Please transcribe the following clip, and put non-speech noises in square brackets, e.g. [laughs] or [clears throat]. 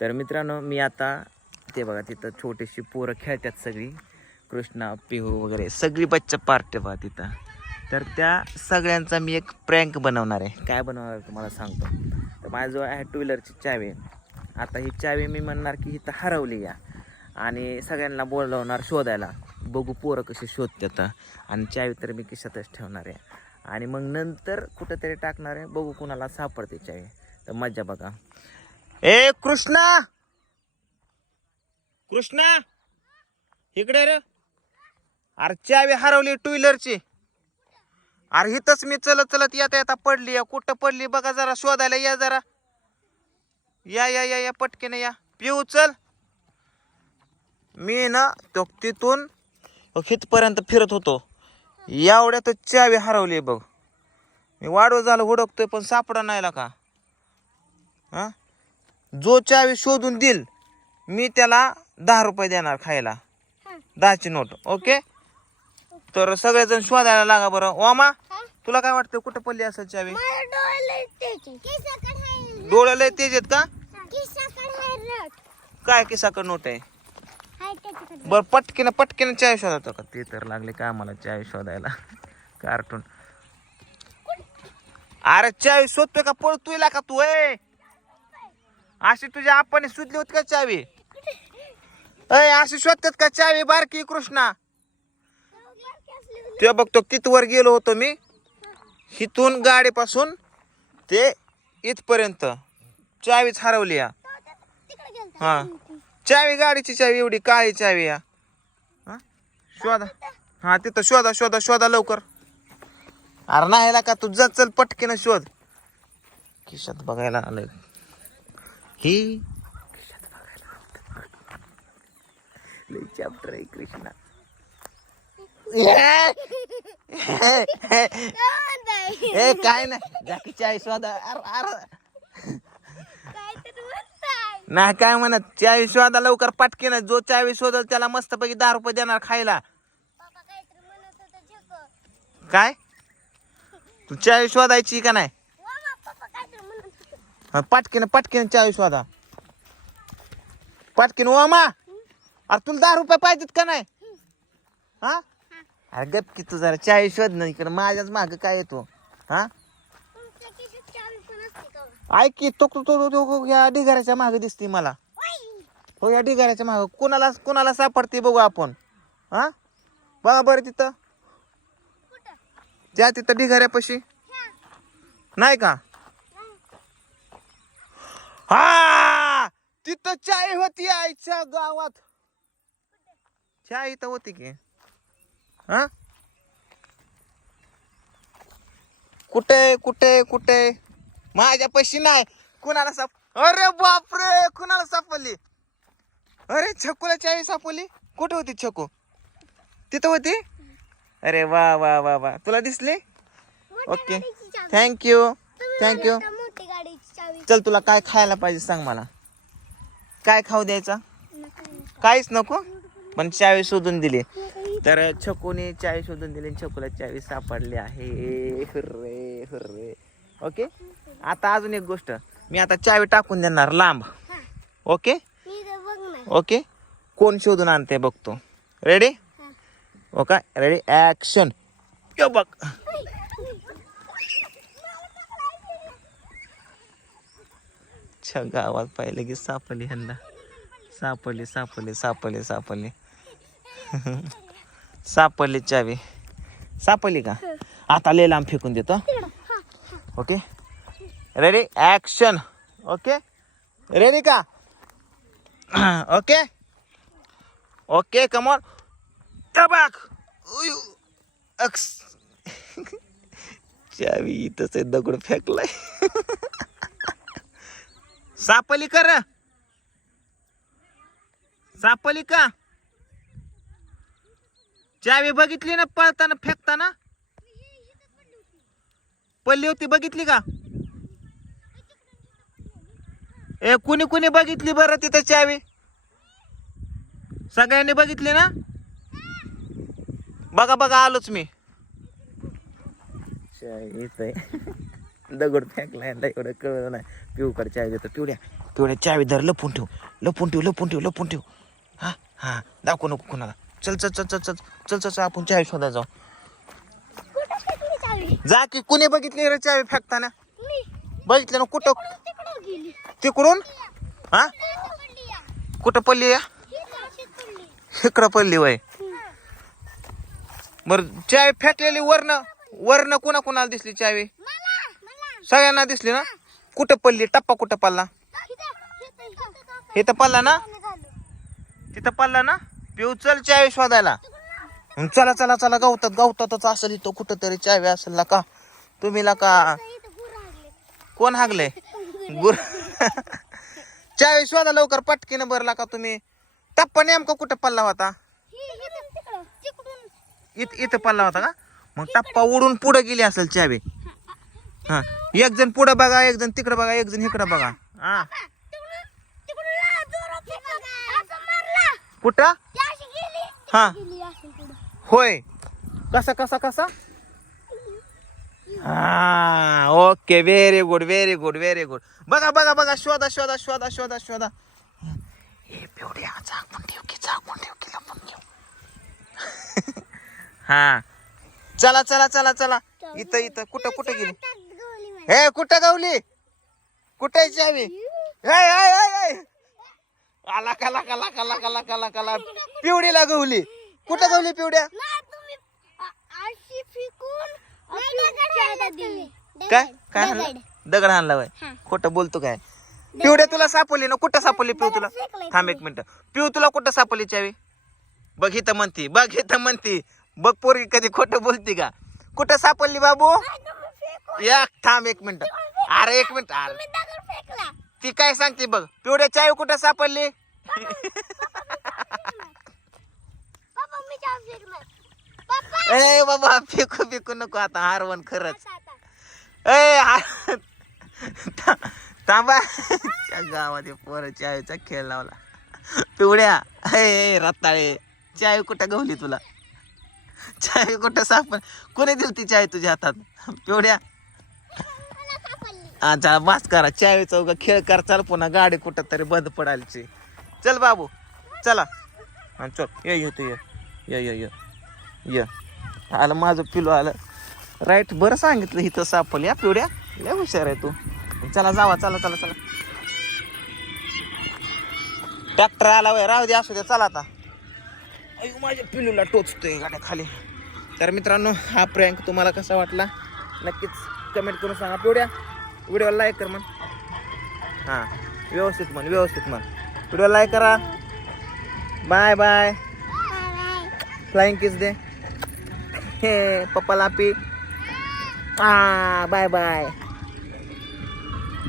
तर मित्रांनो मी आता ते बघा तिथं छोटीशी पोरं खेळतात सगळी. कृष्णा पिहू वगैरे सगळी बच्चा पार्टी बघा तिथं. तर त्या सगळ्यांचा मी एक प्रँक बनवणार आहे. काय बनवणार आहे तुम्हाला सांगतो. तर माझ्याजवळ आहे टू व्हीलरची चावी. आता ही चावी मी म्हणणार की इथं हरवली या. आणि सगळ्यांना बोलवणार शोधायला. बघू पोरं कशी शोधतात. आणि चावी तर मी किशातच ठेवणार आहे. आणि मग नंतर कुठंतरी टाकणार आहे. बघू कुणाला सापडते चावी. तर मजा बघा. ए कृष्णा! कृष्णा! इकडे रे. अरे चावी हरवली टू व्हीलरची अरे हिथंच मी चलत चलत येता येता पडली या. कुठं पडली बघा जरा शोधायला या जरा. या या या या पटकेने या. पिऊ चल. मी ना तो तिथून हितपर्यंत फिरत होतो. एवढ्यात चावी हरवली बघ. मी वाढव झालं हुडकतोय पण सापडा नाही का? हा? जो चावी शोधून देईल मी त्याला दहा रुपये देणार खायला. दहाची नोट ओके? तर सगळेजण शोधायला लागा बरं. ओमा तुला काय वाटतं कुठं पडली असेल चावी? मला डोळे त्याचे किसाकडे आहे डोळे लय तेज आहेत का? काय किसाकड नोट आहे? बर पटकीनं पटकीनं चावी शोधतो का ते तर लागले का आम्हाला चावी शोधायला? [laughs] कार्टून अरे चावी शोधतोय का? पळतोय का तू ए? अशी तुझ्या आपण सुचली होती का चावी? अय अशी शोधतात का चावी बारकी कृष्णा? ते बघतो तिथवर गेलो होतो मी. हिथून गाडीपासून ते इथपर्यंत. चावीच हरवली या. हा. चावी गाडीची चावी एवढी काळी चावी या. शोधा. हा तिथं शोधा शोधा शोधा लवकर. अरे नाही का तू जा चल पटकीनं शोध. खिशात बघायला आलं ही चॅप्टर आहे कृष्णा. ए काय नाही. जाकी चावी शोधा अरे अरे. काय तर म्हणताय. नाही काय म्हणत? चावी शोधा लवकर पटकीनं जो चावी शोधल त्याला मस्तपैकी दहा रुपये देणार खायला. काय? तू चावी शोधायची का नाही वामा पप्पा काहीतरी म्हणत होतं हा, पटकीनं पटकीनं चावी शोधा. पटकीन ओमा अरे तुला दहा रुपये पाहिजेत का नाही? हा? अरे गप की तू जरा चावी शोध ना इकडे. माझ्याच माग काय येतो हा? ऐक की तो तो तो- तो या ढिगाऱ्याच्या मागे दिसते मला! हो या ढिगाऱ्याच्या माग. कोणाला कोणाला सापडते बघू आपण. हा? बघा बरं तिथं. त्या तिथं ढिगाऱ्यापाशी. नाही का? हा! तिथं चाय होती आईच्या गावात. चाय इथं होती की? हा? कुठे कुठे कुठे माझ्या पैशी नाही. कुणाला साप अरे बापरे! कुणाला सापडली? अरे छकुला चाळी सापडली? कुठे होती छकू? तिथं होती? अरे वा वा वा वा. तुला दिसली? ओके. थँक्यू थँक्यू म्हणत होता मोठी गाडीची चावी चल तुला काय खायला पाहिजे सांग मला. काय खाऊ द्यायचा. काहीच नको? पण चावी शोधून दिली. तर छकूने चावी शोधून दिली आणि छकूला चावी सापडली आहे. Hurray hurray. ओके? आता अजून एक गोष्ट. मी आता चावी टाकून देणार लांब. ओके? ओके? कोण शोधून आणते बघतो रेडी हा. ओके रेडी ऍक्शन बघ. छ गावात पाहिलं की सापडली ह्यांना. सापडले सापडले सापडले सापडले. [laughs] सापडले चावी. सापडली का? आता लय लांब फेकून देतो. Okay? Ready action okay? Ready का? [clears throat] ओके? ओके कमॉन टबाक अक्स! [laughs] चावी इथंच दगड फेकलाय. [laughs] सापली कर सापली का चावी बघितली ना पळताना फेकताना? पल्ली होती बघितली का? ए कुणी कुणी बघितली बरं तिथे चावी? सगळ्यांनी बघितली ना? बघा बघा आलोच मी. [laughs] दगड फेकलाय एवढं कळलं नाही. पिऊकडे चाय देतो. पिवड्या पिवड्या चावी धर लपून ठेव. लपून ठेव लपून ठेव लपून ठेव. हा? हा. दाखवू नको कोणाला. चल चल चल चल चल. चल चल चल आपण चावी शोधा जाऊ. जा की कुणी बघितली रे चावी फेकताना? बघितलं ना कुठं? तिकडून? हा. कुठं पडली या. इकडं पडली वय. बर चावी फेकलेली वरनं. वरनं कुणा कुणाला दिसली चावी? सगळ्यांना दिसली ना? कुठं पडली? टप्पा कुठं पडला? इथं- तर पडला ना? तिथं पडला ना? पिऊ चल चावी शोधायला. चला चला चला गवतात गवतातच असेल इथं कुठं तरी चावी असेल ना का? तुम्ही ला का? कोण हागले? गुर [laughs] चावी शोधा लवकर पटकीनं भरला का तुम्ही? टप्पा नेमका कुठं पडला होता? इथं- इथं पडला होता का? मग टप्पा उडून पुढे गेली असेल चावी. हा एक जण पुढं बघा एक जण तिकडं बघा एक जण इकडे बघा. हा. कुठं? हा. होय. कसा कसा कसा? हा okay very good very good very good बघा बघा बघा शोधा शोधा शोधा शोधा शोधा. हे हा झाकून ठेव की झाकून ठेव की लपून ठेव. [laughs] हा. चला चला चला चला. इथं इथं. कुठं कुठं गेली? हे कुठं गावली? कुठं चावी? ए, ए, ए, ए. आला कला कला कला कला कला कला पिवडीला गवली. कुठं गवली पिवड्या. काय. काय दगड. वय हा. खोटं बोलतो काय? पिवड्या तुला सापडली ना? कुठं सापडली पिऊ तुला? थांब एक मिनिट. पिऊ तुला कुठं सापडली चावी? बघ इथं म्हणती बघ इथं म्हणती. बघ पोरगी कधी खोटं बोलती का? कुठं सापडली बाबू? एक थांब एक मिनिट. अरे एक मिनिट. अरे. ती काय सांगते बघ. पिवड्या चावी कुठं सापडली? ए बाबा फेकू फेकू नको आता. हारवण खरंच. ए त्या गावात पोरं चायचा खेळ लावला. पिवड्या ए रताळे. चाय कुठं गवली तुला? चाय कुठं सापड कोणी दिली ती चाय तुझ्या हातात? पिवड्या सापडली. अच्छा करा चाय चौका खेळ कर चाल पुन्हा गाडी कुठं तरी बंद पडायची. चल बाबू चला. हा चल. ये ये तू ये. ये ये ये. ये. आलं माझं पिलो आलं. राईट बरं सांगितलं इथं सापल या पिवड्या. लय हुशार आहे तू. चला जावा चला चला चला. ट्रॅक्टर आला वय राहू दे असू दे चला आता. अयो माझ्या पिलूला टोचतोय गाड्या खाली. तर मित्रांनो हा प्रँक तुम्हाला कसा वाटला? नक्कीच कमेंट करून सांगा पिवड्या. व्हिडिओला लाईक कर म्हण. हां व्यवस्थित म्हण व्यवस्थित म्हण. व्हिडिओ लाईक करा. बाय बाय फ्लाइंग किस दे. हे [laughs] पप्पाला पी आ बाय बाय